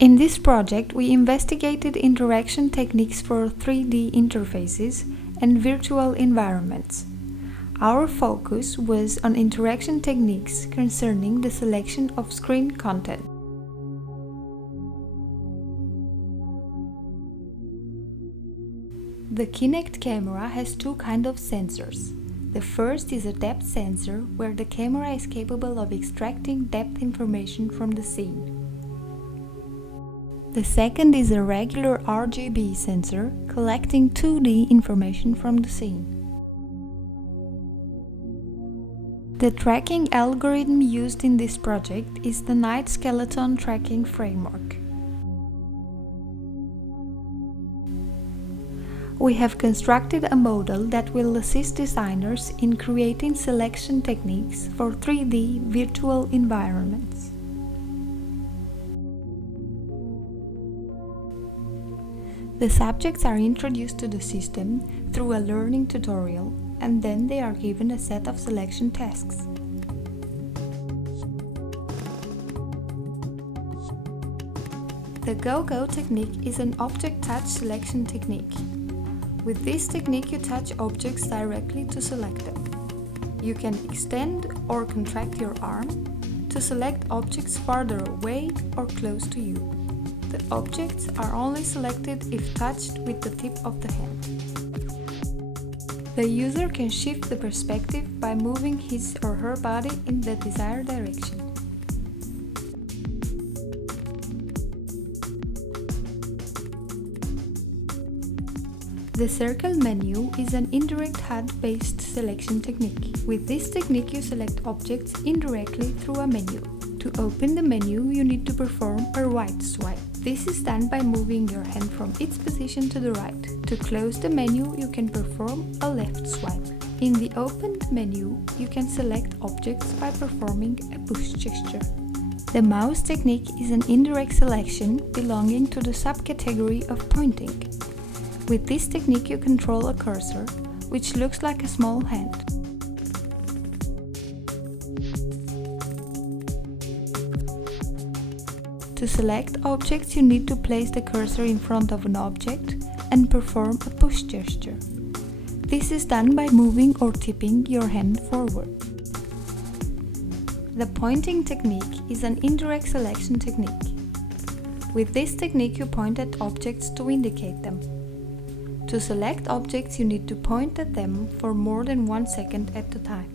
In this project, we investigated interaction techniques for 3D interfaces and virtual environments. Our focus was on interaction techniques concerning the selection of screen content. The Kinect camera has two kinds of sensors. The first is a depth sensor, where the camera is capable of extracting depth information from the scene. The second is a regular RGB sensor, collecting 2D information from the scene. The tracking algorithm used in this project is the Night Skeleton Tracking Framework. We have constructed a model that will assist designers in creating selection techniques for 3D virtual environments. The subjects are introduced to the system through a learning tutorial, and then they are given a set of selection tasks. The Go-Go technique is an object touch selection technique. With this technique, you touch objects directly to select them. You can extend or contract your arm to select objects farther away or close to you. The objects are only selected if touched with the tip of the hand. The user can shift the perspective by moving his or her body in the desired direction. The circle menu is an indirect HUD-based selection technique. With this technique, you select objects indirectly through a menu. To open the menu, you need to perform a right swipe. This is done by moving your hand from its position to the right. To close the menu, you can perform a left swipe. In the opened menu, you can select objects by performing a push gesture. The mouse technique is an indirect selection belonging to the subcategory of pointing. With this technique, you control a cursor, which looks like a small hand. To select objects, you need to place the cursor in front of an object and perform a push gesture. This is done by moving or tipping your hand forward. The pointing technique is an indirect selection technique. With this technique, you point at objects to indicate them. To select objects, you need to point at them for more than 1 second at a time.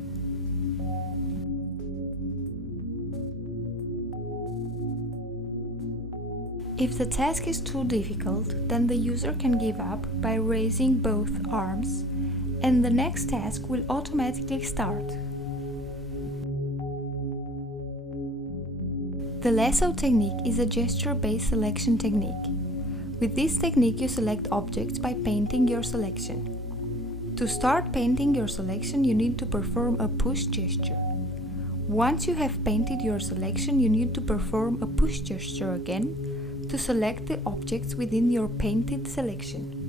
If the task is too difficult, then the user can give up by raising both arms, and the next task will automatically start. The lasso technique is a gesture-based selection technique. With this technique, you select objects by painting your selection. To start painting your selection, you need to perform a push gesture. Once you have painted your selection, you need to perform a push gesture again to select the objects within your painted selection.